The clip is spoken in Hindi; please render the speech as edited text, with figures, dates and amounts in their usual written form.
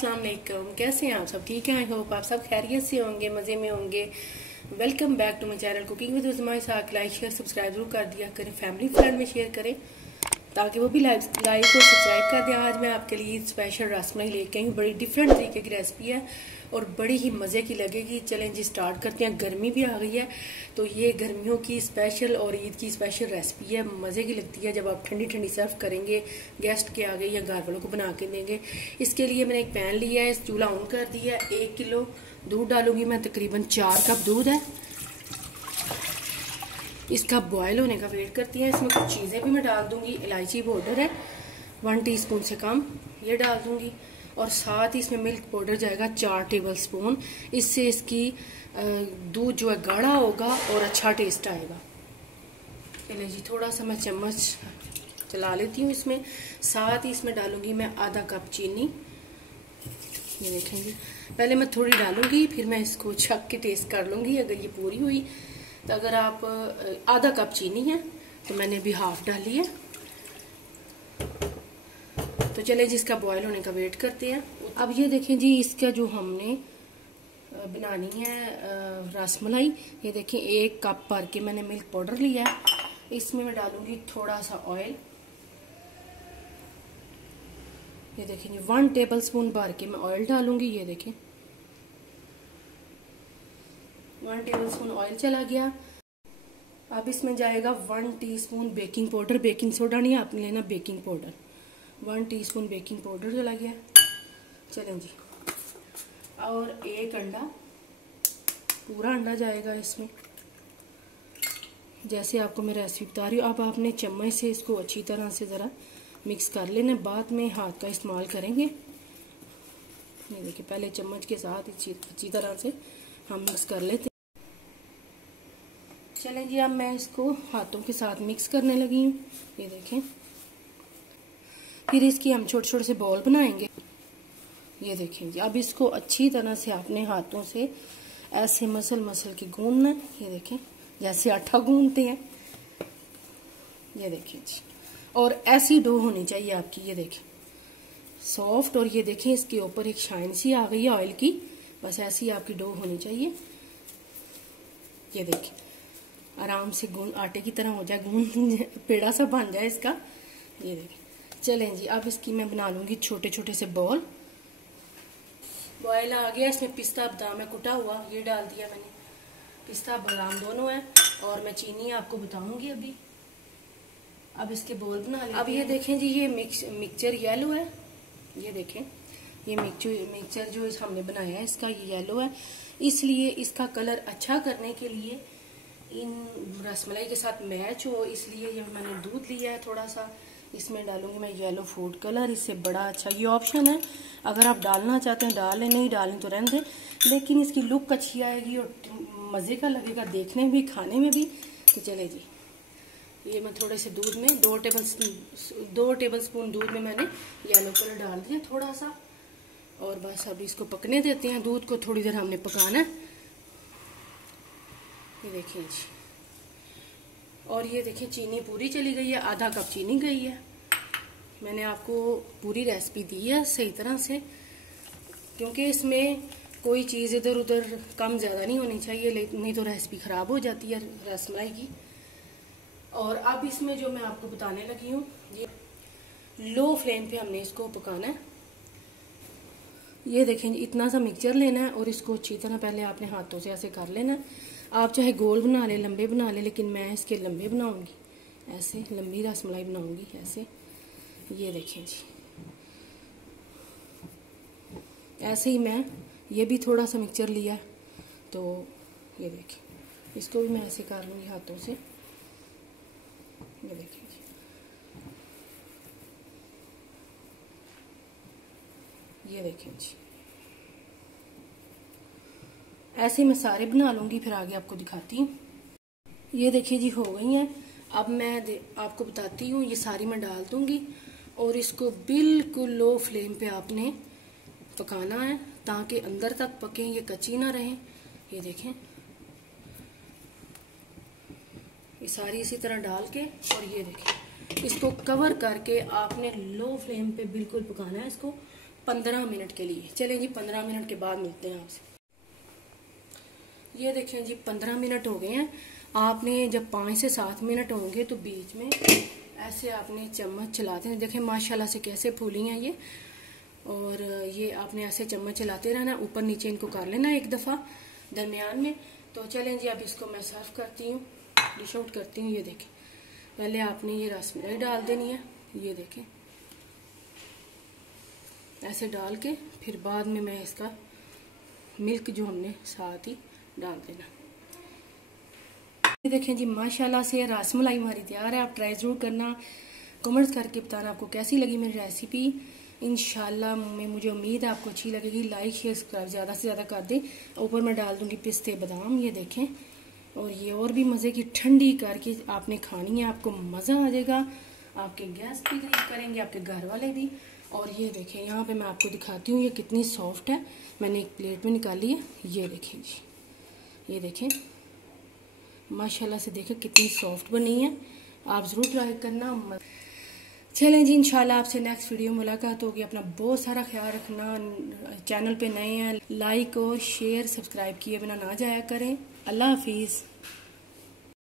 अस्सलाम वालेकुम। कैसे हैं आप सब? ठीक हैं? आई होप आप सब खैरियत से होंगे, मज़े में होंगे। Welcome back to my channel cooking with Usma Isaq. Like share subscribe जरूर कर दिया करें, फैमिली फ्रेंड में शेयर करें ताकि वो भी लाइक और सब्सक्राइब कर दें। आज मैं आपके लिए स्पेशल रसमलाई लेके आई हूँ। बड़ी डिफरेंट तरीके की रेसिपी है और बड़ी ही मज़े की लगेगी। चलें जी स्टार्ट करते हैं। गर्मी भी आ गई है तो ये गर्मियों की स्पेशल और ईद की स्पेशल रेसिपी है। मज़े की लगती है जब आप ठंडी ठंडी सर्व करेंगे गेस्ट के आगे या घर वालों को बना के देंगे। इसके लिए मैंने एक पैन लिया है, चूल्हा ऑन कर दिया है। 1 किलो दूध डालूंगी मैं, तकरीबन 4 कप दूध है। इसका बॉयल होने का वेट करती है। इसमें कुछ चीज़ें भी मैं डाल दूंगी। इलायची पाउडर है 1 टीस्पून से कम, ये डाल दूंगी। और साथ ही इसमें मिल्क पाउडर जाएगा 4 टेबल स्पून। इससे इसकी दूध जो है गाढ़ा होगा और अच्छा टेस्ट आएगा। चलिए जी, थोड़ा सा मैं चम्मच चला लेती हूँ इसमें। साथ ही इसमें डालूंगी मैं आधा कप चीनी। ये देखेंगे, पहले मैं थोड़ी डालूंगी फिर मैं इसको छक के टेस्ट कर लूंगी अगर ये पूरी हुई। तो अगर आप आधा कप चीनी है तो मैंने अभी हाफ डाली है। तो चले जी इसका बॉयल होने का वेट करते हैं। अब ये देखें जी, इसका जो हमने बनानी है रसमलाई, ये देखें 1 कप भर के मैंने मिल्क पाउडर लिया है। इसमें मैं डालूंगी थोड़ा सा ऑयल। ये देखें जी 1 टेबल स्पून भर के मैं ऑयल डालूंगी। ये देखें 1 टेबल स्पून ऑयल चला गया। अब इसमें जाएगा 1 teaspoon baking powder. Baking soda नहीं, आपने लेना baking powder. 1 teaspoon baking powder चला गया। चलें जी, और 1 अंडा, पूरा अंडा जाएगा इसमें। जैसे आपको मैं रेसिपी बता रही हूँ, अब आपने चम्मच से इसको अच्छी तरह से ज़रा मिक्स कर लेना। बाद में हाथ का इस्तेमाल करेंगे। ये देखिए, पहले चम्मच के साथ अच्छी तरह से हम मिक्स कर लेते हैं। चलें जी, अब मैं इसको हाथों के साथ मिक्स करने लगी हूँ। ये देखें, फिर इसकी हम छोटे छोटे से बॉल बनाएंगे। ये देखें जी, अब इसको अच्छी तरह से अपने हाथों से ऐसे मसल के गूंदना है। ये देखें, जैसे आटा गूंदते हैं। ये देखें जी, और ऐसी डो होनी चाहिए आपकी। ये देखें सॉफ्ट, और ये देखें इसके ऊपर एक शाइन सी आ गई है ऑयल की। बस ऐसी आपकी डो होनी चाहिए। ये देखें आराम से गूंद, आटे की तरह हो जाए, गूंद पेड़ा सा बन जाए इसका। ये देखें, चलें जी, अब इसकी मैं बना लूंगी छोटे छोटे से बॉल। बॉयल आ गया। इसमें पिस्ता बादाम है कुटा हुआ, ये डाल दिया मैंने। पिस्ता बादाम दोनों है, और मैं चीनी आपको बताऊंगी अभी। अब इसके बॉल बना लेते हैं। अब ये देखें जी, ये मिक्सचर येलो है। ये देखें, ये मिक्सचर जो हमने बनाया है इसका ये येलो है। इसलिए इसका कलर अच्छा करने के लिए, इन रसमलाई के साथ मैच हो, इसलिए ये मैंने दूध लिया है थोड़ा सा। इसमें डालूंगी मैं येलो फूड कलर। इससे बड़ा अच्छा, ये ऑप्शन है, अगर आप डालना चाहते हैं डालें, नहीं डालें तो रहने दें, लेकिन इसकी लुक अच्छी आएगी और मज़े का लगेगा देखने में भी, खाने में भी। तो चले जी, ये मैं थोड़े से दूध में 2 टेबल स्पून दूध में मैंने येलो कलर डाल दिया थोड़ा सा। और बस अभी इसको पकने देते हैं। दूध को थोड़ी देर हमने पकाना है। ये देखिए जी, और ये देखिए चीनी पूरी चली गई है, आधा कप चीनी गई है। मैंने आपको पूरी रेसिपी दी है सही तरह से, क्योंकि इसमें कोई चीज़ इधर उधर कम ज़्यादा नहीं होनी चाहिए, नहीं तो रेसिपी ख़राब हो जाती है रसमलाई की। और अब इसमें जो मैं आपको बताने लगी हूँ, ये लो फ्लेम पे हमने इसको पकाना है। ये देखें, इतना सा मिक्सचर लेना है और इसको अच्छी तरह पहले आपने हाथों से ऐसे कर लेना है। आप चाहे गोल बना ले, लंबे बना ले, लेकिन मैं इसके लंबे बनाऊंगी, ऐसे लंबी रसमलाई बनाऊंगी ऐसे। ये देखें जी, ऐसे ही मैं ये भी थोड़ा सा मिक्सचर लिया, तो ये देखें इसको भी मैं ऐसे कर लूँगी हाथों से। ये देखें जी, ये देखें जी, ऐसे मैं सारे बना लूंगी, फिर आगे आपको दिखाती हूँ। ये देखिए जी, हो गई हैं। अब मैं आपको बताती हूँ, ये सारी मैं डाल दूंगी और इसको बिल्कुल लो फ्लेम पे आपने पकाना है ताकि अंदर तक पके, ये कच्ची ना रहे। ये देखें, ये सारी इसी तरह डाल के, और ये देखें इसको कवर करके आपने लो फ्लेम पे बिल्कुल पकाना है इसको 15 मिनट के लिए। चलें जी 15 मिनट के बाद मिलते हैं आपसे। ये देखें जी 15 मिनट हो गए हैं। आपने जब 5 से 7 मिनट होंगे तो बीच में ऐसे आपने चम्मच चलाते हैं। देखें माशाल्लाह से कैसे फूली हैं ये, और ये आपने ऐसे चम्मच चलाते रहना, ऊपर नीचे इनको कर लेना एक दफ़ा दरमियान में। तो चलें जी अब इसको मैं सर्व करती हूँ, डिश आउट करती हूँ। ये देखें पहले आपने ये रसमलाई डाल देनी है, ये देखें ऐसे डाल के, फिर बाद में मैं इसका मिल्क जो हमने साथ ही डाल देना। ये देखें जी माशाल्लाह से रसमलाई हमारी तैयार है। आप ट्राई जरूर करना, कमेंट्स करके बताना आपको कैसी लगी मेरी रेसिपी। इंशाल्लाह मुझे उम्मीद है आपको अच्छी लगेगी। लाइक शेयर सब्सक्राइब ज़्यादा से ज़्यादा कर दें। ऊपर मैं डाल दूंगी पिस्ते बादाम, ये देखें। और ये और भी मज़े की ठंडी करके आपने खानी है, आपको मज़ा आ जाएगा। आपके गेस्ट भी तारीफ करेंगे, आपके घर वाले भी। और ये देखें यहाँ पे मैं आपको दिखाती हूँ ये कितनी सॉफ्ट है। मैंने एक प्लेट में निकाली है, ये देखें जी, ये देखें माशाल्लाह से देखें कितनी सॉफ्ट बनी है। आप ज़रूर ट्राई करना। चलें जी इंशाल्लाह आपसे नेक्स्ट वीडियो मुलाकात होगी। अपना बहुत सारा ख्याल रखना। चैनल पे नए हैं, लाइक और शेयर सब्सक्राइब किए बिना ना जाया करें। अल्लाह हाफिज़।